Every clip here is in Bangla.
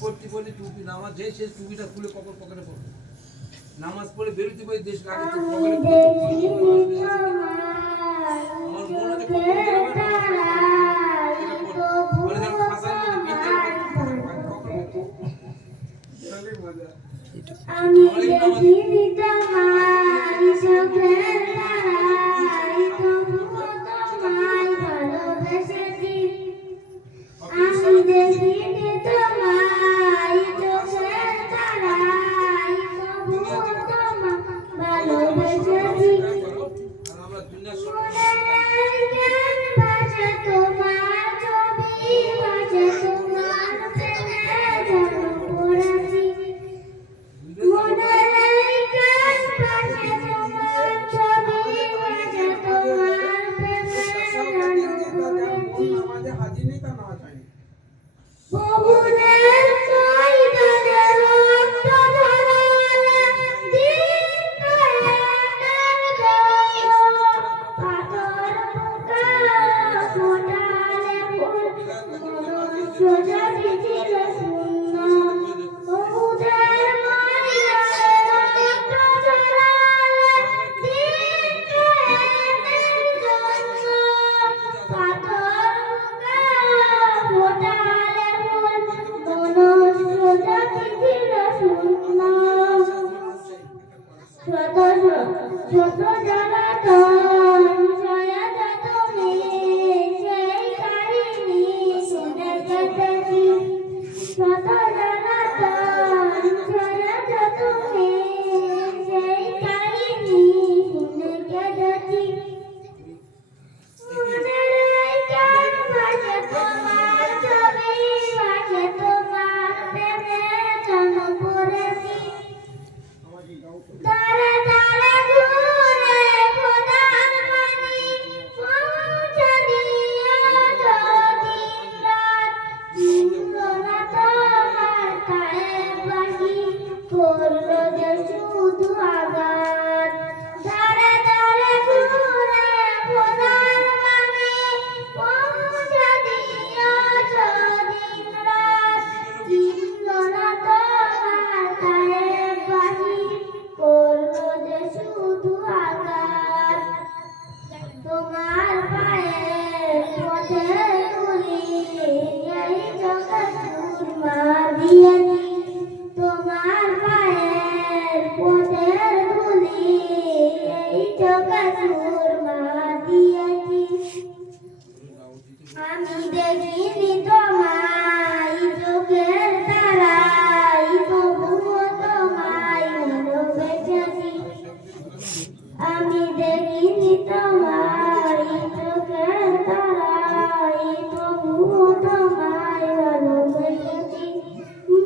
পড়তে পড়ে টুপি নামাজ যে শেষ টুপিটা খুলে পকেটে পড়বে নামাজ পড়ে বেরোতে পারি দেশ আগে তো পকেটে আমার মনে হচ্ছে মানে যেন খাসার মধ্যে পিঞ্জের মধ্যে আমি দেখিনি তোমায় চোখের তারায় তবু তোমায় ভালোবেসেছি আমি দেখিনি তোমায় চোখের তারায় তবু তোমায় ভালোবেসেছি মনের জ্ঞান বাজে তোমার ছবি বাজে তোমার প্রেমে যেন পড়েছি ছোট জ্বালাতন সয়াত তুমি সেই কাহিনী শুনে যেতেছি ছোট জ্বালাতন সয়াত তুমি সেই কাহিনী শুনে যেতেছি মনের জ্ঞান বাজে তোমার ছবি বাজে তোমার প্রেমে যেন পড়েছি দাঁড়ে দাঁড়ে ঘুরে খোদার বাণী পৌঁছে দিও যদিন রাত ইন্দ্রনা তোমার পায়ে বাসি করলো যে শুধু আঘাত দাঁড়ে দাঁড়ে ঘুরে খোদার বাণী পৌঁছে দিও যদিন রাত ইন্দ্রনা তোমার পায়ে বাসি করলো যে শুধু আঘাত তোমার পায়ের পথে তুলি এই জগৎ সুরমা দিয়েছি তোমার পায়ের পথে তুলি এই জগৎ সুরমা দিয়েছি আমি দেখিনি তোমায় চোখের তারায় তবুও তোমায় ভালোবেসেছি আমি দেখিনি তোমায় চোখের তারায় তবুও তোমায় ভালোবেসেছি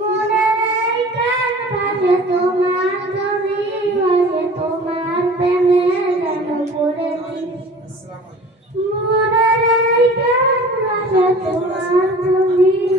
মনের গান বাজে তোমার ছবি বাজে তোমার প্রেমে যেন পড়েছি মনের গান বাজে তোমার ছবি